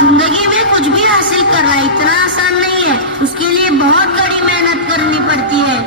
जिंदगी में कुछ भी हासिल करना इतना आसान नहीं है, उसके लिए बहुत कड़ी मेहनत करनी पड़ती है।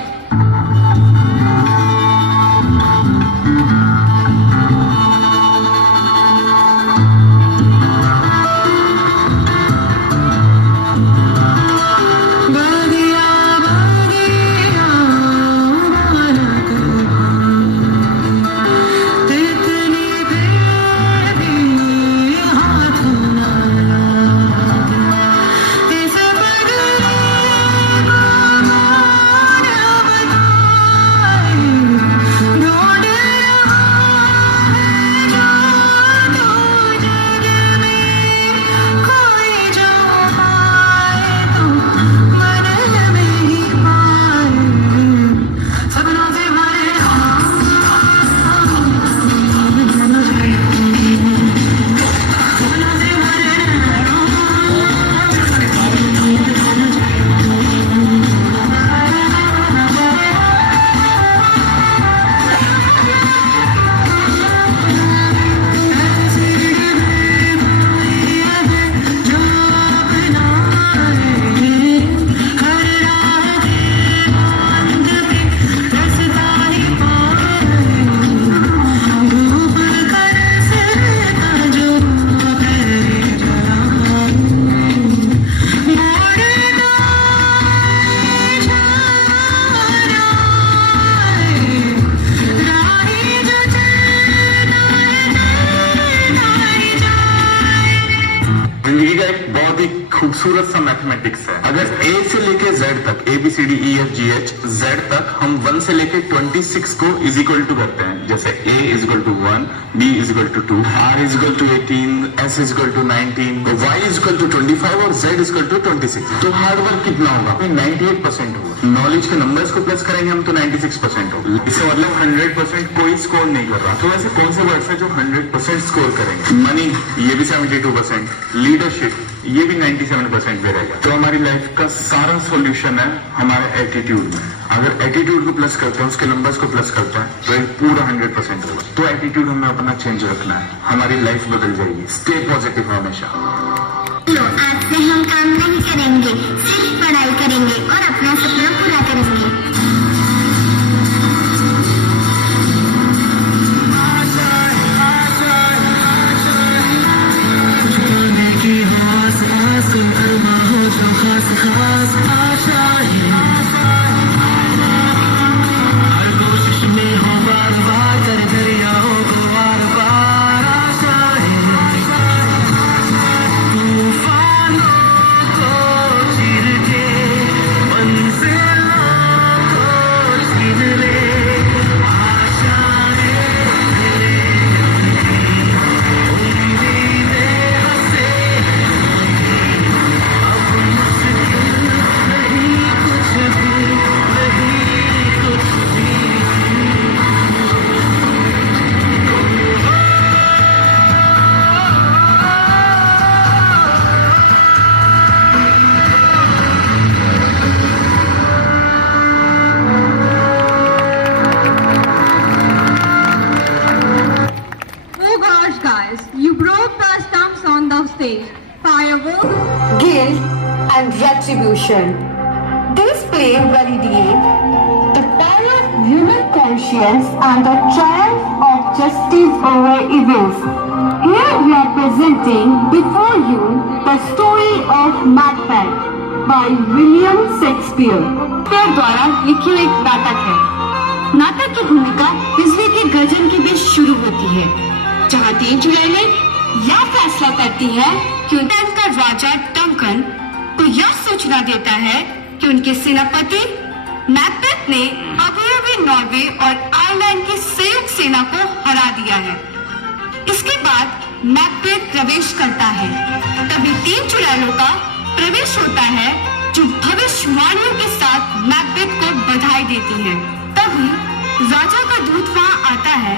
जिंदगी का एक बहुत ही खूबसूरत सा मैथमेटिक्स है। अगर ए से लेके जेड तक, A B C D E F G H Z तक हम 1 से लेके 26 को इज इक्वल टू करते हैं, जैसे A is equal to 1, B is equal to 2, R is equal to 18, S is equal to 19, Y is equal to 25 और Z is equal to 26। तो हार्ड वर्क कितना होगा? 98% होगा। नॉलेज के नंबर्स को प्लस करेंगे हम तो 96% होगा। इससे मतलब 100% कोई स्कोर नहीं कर रहा। तो ऐसे कौन से वर्ड्स है जो 100% स्कोर करेंगे? मनी, ये भी 72%, लीडरशिप ये भी 97% पे रहेगा। तो हमारी लाइफ का सारा सॉल्यूशन है हमारे एटीट्यूड में। अगर एटीट्यूड को प्लस करते हैं, उसके नंबर्स को प्लस करते हैं, तो एक पूरा 100% होगा। तो एटीट्यूड हमें अपना चेंज रखना है, हमारी लाइफ बदल जाएगी। स्टे पॉजिटिव हमेशा। आज से हम काम नहीं करेंगे, सिर्फ पढ़ाई करेंगे और अपना सपना पूरा करेंगे। Fireworks, guilt and retribution. These play validate the power of human conscience and the triumph of justice over evils. Here we are presenting before you the story of Macbeth by William Shakespeare. Shakespeare द्वारा लिखी हुई एक नाटक है। नाटक की भूमिका बिजली की गर्जन के बीच शुरू होती है, जहाँ 3 चुड़ैलें यह फैसला करती है कि उनका राजा डंकन को यह सूचना देता है कि उनके सेनापति मैकबेथ ने अभी नॉर्वे और आयरलैंड की संयुक्त सेना को हरा दिया है। इसके बाद मैकबेथ प्रवेश करता है। तभी 3 चुड़ैलों का प्रवेश होता है, जो भविष्यवाणियों के साथ मैकबेथ को बधाई देती है। तभी राजा का दूत वहां आता है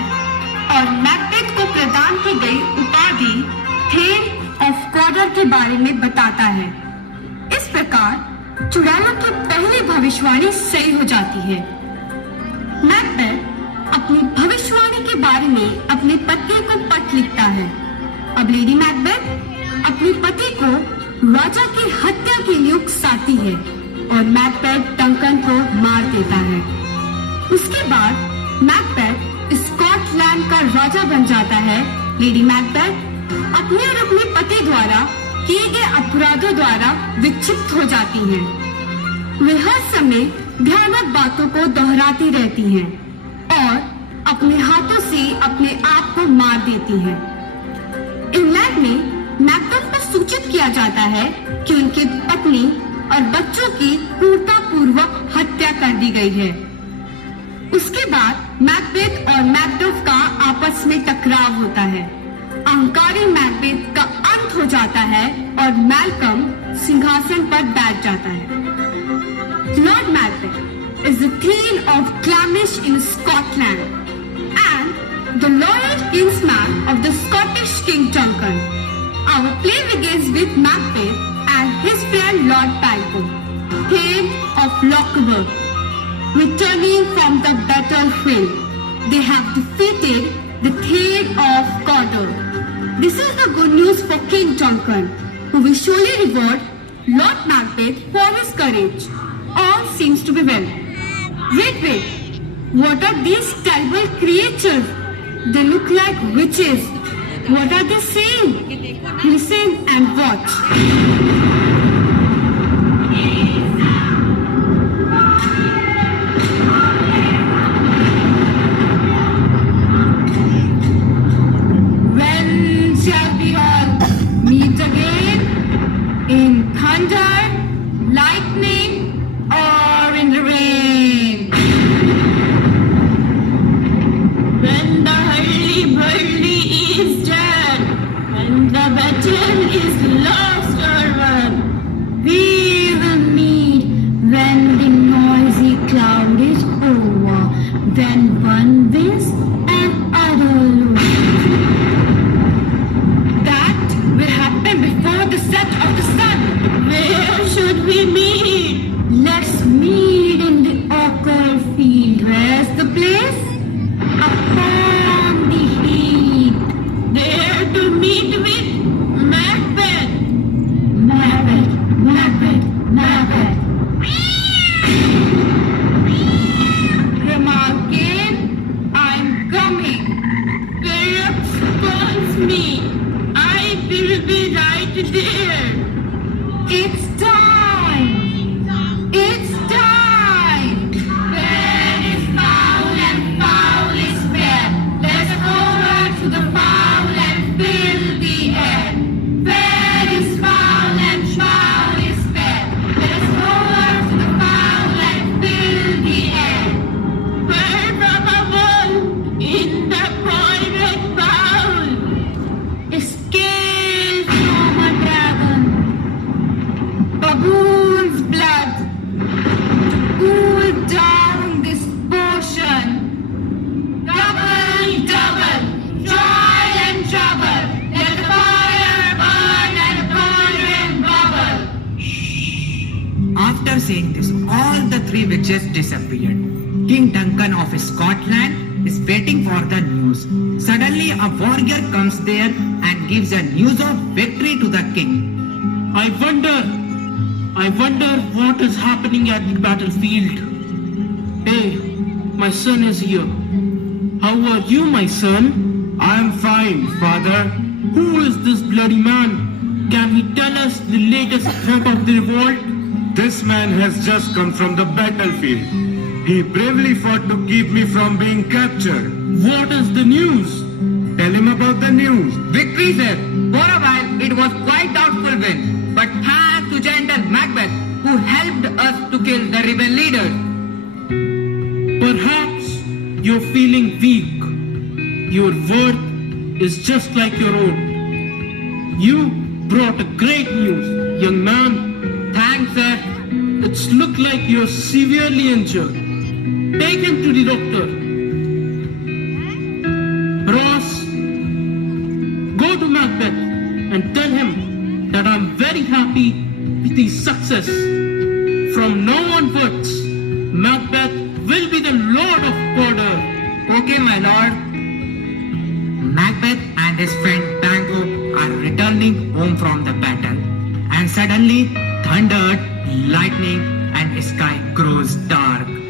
और मैकबेथ को प्रदान की गई उपाधि थेन ऑफ कॉडर के बारे में बताता है। इस प्रकार चुड़ैलों की पहली भविष्यवाणी सही हो जाती है। मैकबेथ अपनी भविष्यवाणी के बारे में अपने पति को पत्र लिखता है। अब लेडी मैकबेथ अपने पति को राजा की हत्या के लिए उकसाती है और मैकबेथ डंकन को मार देता है। उसके बाद मैकबेथ स्कॉटलैंड का राजा बन जाता है। लेडी मैकबेथ अपने और अपने पति द्वारा किए गए अपराधों द्वारा विक्षिप्त हो जाती हैं। वे हर समय भयानक बातों को दोहराती रहती हैं और अपने हाथों से अपने आप को मार देती हैं। इंग्लैंड में मैकबेथ को सूचित किया जाता है कि उनकी पत्नी और बच्चों की क्रूरतापूर्वक हत्या कर दी गई है। उसके बाद मैकबेथ और मैकडफ का आपस में टकराव होता है। अहंकारी मैकबेथ का अंत हो जाता है और मैल्कम सिंहासन पर बैठ जाता है। Lord Macbeth is the theme of Clamish in Scotland and the loyal kinsman of the Scottish King Duncan. Our play begins with Macbeth and his friend Lord Banquo, Thane of Lochaber, returning from the battlefield. They have defeated the Thane of Cawdor. This is the good news for King Duncan, who will surely reward Lord Macbeth for his courage. All seems to be well. Wait. What are these terrible creatures? They look like witches. What are they saying? Listen and watch. When shall we all meet again? In thunder, lightning, or in the rain? When the hurly-burly is dead, when the battle is lost or won, we will meet when the noisy cloud is over, when one wins and other loses. That will happen before the set of the sun. Where should we meet? Let's meet in the occult field. Where's the place? Upon the heath. There to meet with Macbeth. Macbeth. Remarking, I'm coming. Perhaps calls me. I will be right there. It's time. It's time. Where is foul and foul is fair? Let's go over to the foul and fill the air. Where is foul and foul is fair? Let's go over to the foul and fill the air. Where from a wall in the pointed bowl? Escape from a dragon. Baboon's blood. Cool down this potion. Double, joy and trouble. Let the fire burn and the cauldron bubble. After saying this, all the three witches disappeared. King Duncan of Scotland is waiting for the news. Suddenly, a warrior comes there and gives a news of victory to the king. I wonder what is happening at the battlefield. Hey, my son is here. How are you, my son? I am fine, father. Who is this bloody man? Can he tell us the latest threat of the revolt? This man has just come from the battlefield. He bravely fought to keep me from being captured. What is the news? Tell him about the news. Victory, sir. For a while, it was quite doubtful win. But thanks to gentle Macbeth, who helped us to kill the rebel leaders. Perhaps you're feeling weak. Your worth is just like your own. You brought a great news, young man. Thanks, sir. It's look like you're severely injured. Take him to the doctor. Ross, go to Macbeth and tell him that I'm very happy with his success. From now onwards, Macbeth will be the Lord of Cawdor. Okay, my lord. Macbeth and his friend Banquo are returning home from the battle, and suddenly thunder, lightning, and sky grows dark.